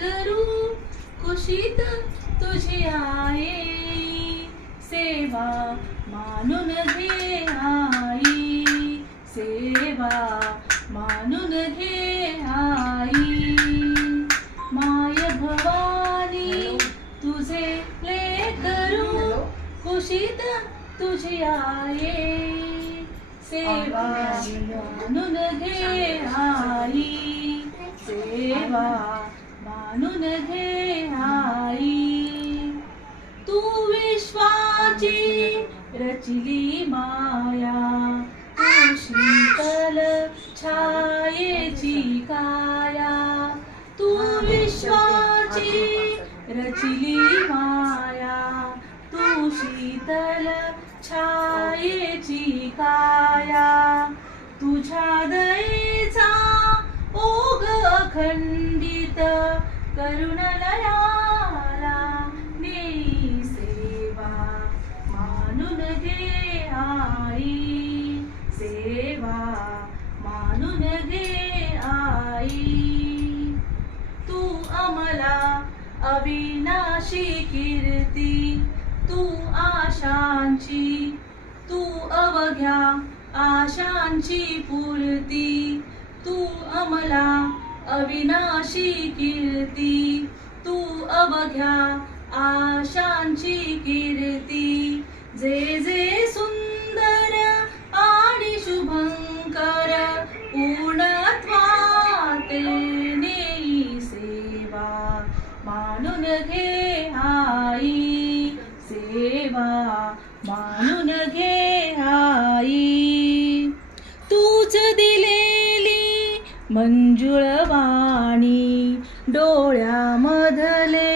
करू कुशीत तुझी आहे सेवा मानून घे आई सेवा मानून घे आई माय भवानी तुझे लेकरू कुशीत तुझी आहे सेवा मानून घे आई सेवा मानून घे आई तू विश्वाची रचिली माया तू शीतल छायेची काया तू विश्वाची रचिली माया तू शीतल छायेची काया तुझ्या दयेचा ओघ अखंडित करुणलयाला नेई सेवा मानून घे आई सेवा मानून घे आई तू अमला अविनाशी कीर्ती तू आशांची तू अवघ्या आशांची पूर्ती तू अमला अविनाशी कीर्ती तू अवघ्या आशांची कीर्ती जे जे सुंदर आणि शुभंकर पूर्णत्वात नेई सेवा मानून घे आई सेवा मानून घे आई तूच दिलेली मंजुळ वाणी डोळ्यामधले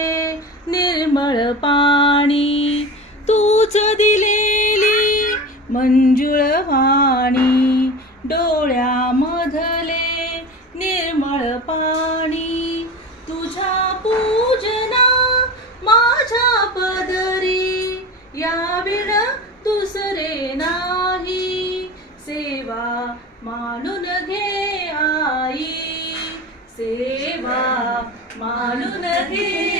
निर्मळ पाणी तूच दिलेली मंजुळ वाणी डोळ्यामधले निर्मळ पाणी तुझ्या पूजना माझ्या पदरी याविण दुसरे नाही सेवा मानून घे आई सेवा मानून घे